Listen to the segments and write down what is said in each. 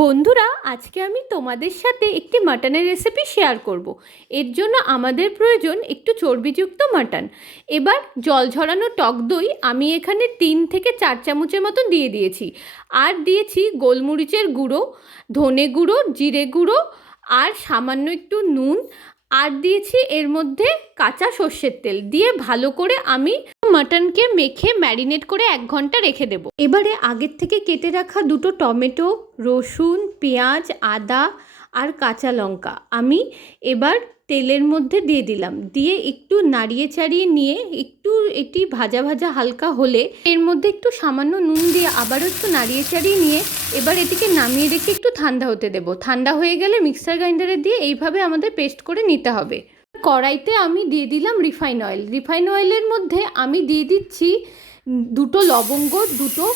বন্ধুরা, আজকে আমি তোমাদের সাথে একটি মাটনের রেসিপি শেয়ার করব। এর জন্য আমাদের প্রয়োজন একটু চর্বিযুক্ত মাটন। এবার জল ঝরানো টক দই আমি এখানে 3 থেকে 4 চামচের মতন দিয়ে দিয়েছি। আর দিয়েছি গোলমরিচের গুঁড়ো, ধনে গুঁড়ো, জিরে গুঁড়ো আর সামান্য একটু নুন। আর দিয়েছি এর মধ্যে কাঁচা সর্ষের তেল দিয়ে ভালো করে আমি মাটনকে মেখে ম্যারিনেট করে 1 ঘন্টা রেখে দেব। এবারে আগের থেকে কেটে রাখা 2টো টমেটো, রসুন, পেঁয়াজ, আদা আর কাঁচা লঙ্কা আমি এবার তেলের মধ্যে দিয়ে দিলাম। দিয়ে একটু নাড়িয়ে চাড়িয়ে নিয়ে একটু এটি ভাজা ভাজা হালকা হলে এর মধ্যে একটু সামান্য নুন দিয়ে আবারও একটু নাড়িয়ে চাড়িয়ে নিয়ে এবার এটিকে নামিয়ে রেখে একটু ঠান্ডা হতে দেব। ঠান্ডা হয়ে গেলে মিক্সার গ্রাইন্ডারে দিয়ে এইভাবে আমাদের পেস্ট করে নিতে হবে। কড়াইতে আমি দিয়ে দিলাম রিফাইন অয়েল। রিফাইন অয়েলের মধ্যে আমি দিয়ে দিচ্ছি 2টো লবঙ্গ, 2টো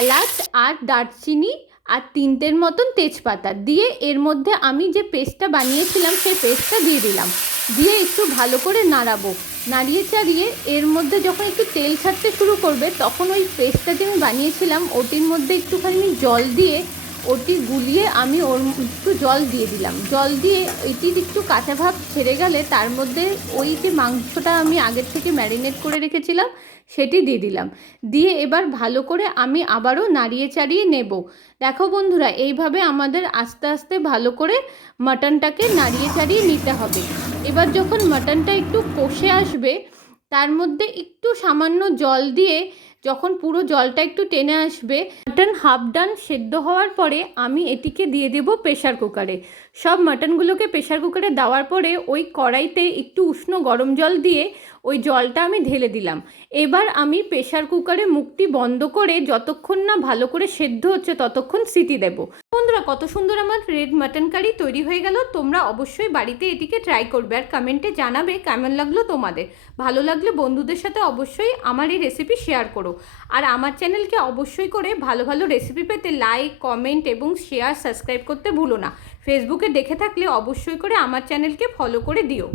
এলাচ আর দারচিনি আর 3টের মতন তেজপাতা দিয়ে এর মধ্যে আমি যে পেস্টটা বানিয়েছিলাম সেই পেস্টটা দিয়ে দিলাম। দিয়ে একটু ভালো করে নাড়াবো। নাড়িয়ে চাড়িয়ে এর মধ্যে যখন একটু তেল ছাড়তে শুরু করবে তখন ওই পেস্টটা যে আমি বানিয়েছিলাম ওটির মধ্যে একটুখানি জল দিয়ে ওটি গুলিয়ে আমি ওর একটু জল দিয়ে দিলাম। জল দিয়ে এটির একটু কাঁচা ভাব ছেড়ে গেলে তার মধ্যে ওই যে মাংসটা আমি আগের থেকে ম্যারিনেট করে রেখেছিলাম সেটি দিয়ে দিলাম। দিয়ে এবার ভালো করে আমি আবারও নাড়িয়ে চাড়িয়ে নেব। দেখো বন্ধুরা, এইভাবে আমাদের আস্তে আস্তে ভালো করে মাটনটাকে নাড়িয়ে চাড়িয়ে নিতে হবে। এবার যখন মাটনটা একটু কষে আসবে তার মধ্যে একটু সামান্য জল দিয়ে যখন পুরো জলটা একটু টেনে আসবে, মাটন হাফ ডান সেদ্ধ হওয়ার পরে আমি এটিকে দিয়ে দেব প্রেশার কুকারে। সব মাটনগুলোকে প্রেশার কুকারে দেওয়ার পরে ওই কড়াইতে একটু উষ্ণ গরম জল দিয়ে ওই জলটা আমি ঢেলে দিলাম। এবার আমি প্রেশার কুকারে মুখটি বন্ধ করে যতক্ষণ না ভালো করে সেদ্ধ হচ্ছে ততক্ষণ সিটি দেব। বন্ধুরা, কত সুন্দর আমার রেড মাটন কারি তৈরি হয়ে গেল। তোমরা অবশ্যই বাড়িতে এটিকে ট্রাই করবে আর কমেন্টে জানাবে কেমন লাগলো তোমাদের। ভালো লাগলে বন্ধুদের সাথে অবশ্যই আমার এই রেসিপি শেয়ার করো। আর আমার চ্যানেলকে অবশ্যই করে ভালো ভালো রেসিপি পেতে লাইক, কমেন্ট এবং শেয়ার, সাবস্ক্রাইব করতে ভুলো না। ফেসবুকে দেখে থাকলে অবশ্যই করে আমার চ্যানেলকে ফলো করে দিও।